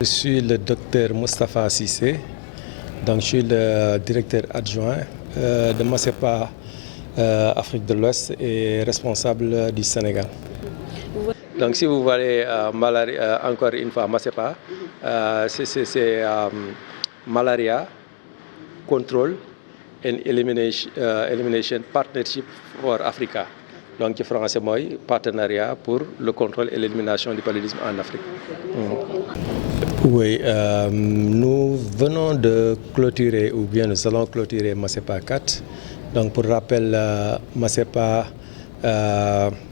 Je suis le docteur Moustapha Cissé, donc je suis le directeur adjoint de MACEPA Afrique de l'Ouest et responsable du Sénégal. Donc si vous voyez encore une fois MACEPA, c'est Malaria Control and Elimination Partnership for Africa. Donc en français, c'est partenariat pour le contrôle et l'élimination du paludisme en Afrique. Oui, nous venons de clôturer, ou bien nous allons clôturer MACEPA 4. Donc pour rappel, MACEPA,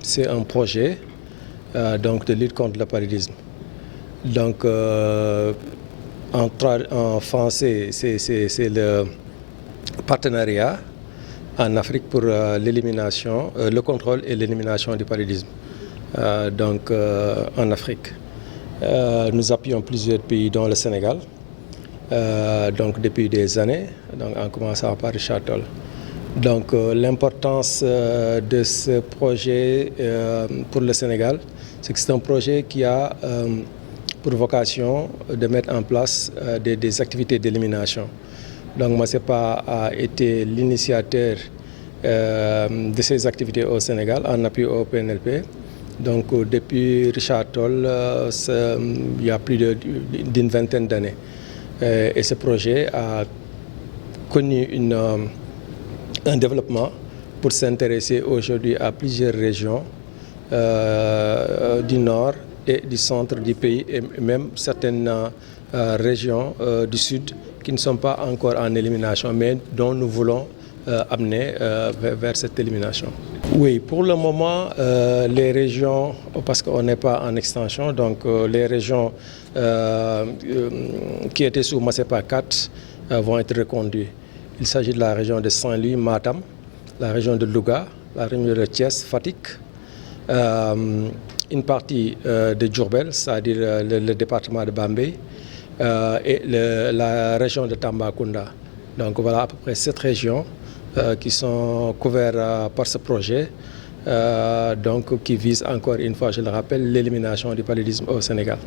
c'est un projet donc de lutte contre le paludisme. Donc en français, c'est le partenariat en Afrique pour l'élimination, le contrôle et l'élimination du paludisme en Afrique. Nous appuyons plusieurs pays dont le Sénégal donc depuis des années, donc en commençant par Richard Toll. Donc l'importance de ce projet pour le Sénégal, c'est que c'est un projet qui a pour vocation de mettre en place des activités d'élimination. Donc MACEPA a été l'initiateur de ces activités au Sénégal en appui au PNLP. Donc depuis Richard Toll, il y a plus d'une vingtaine d'années. Et ce projet a connu un développement pour s'intéresser aujourd'hui à plusieurs régions du nord et du centre du pays et même certaines régions du sud qui ne sont pas encore en élimination mais dont nous voulons amener vers cette élimination. Oui, pour le moment, les régions, parce qu'on n'est pas en extension, donc les régions qui étaient sous MACEPA 4 vont être reconduites. Il s'agit de la région de Saint-Louis, Matam, la région de Louga, la région de Thiès, Fatick, une partie de Diourbel, c'est-à-dire le département de Bambey, et la région de Tambacounda. Donc voilà à peu près 7 régions qui sont couvertes par ce projet, donc qui vise encore une fois, je le rappelle, l'élimination du paludisme au Sénégal.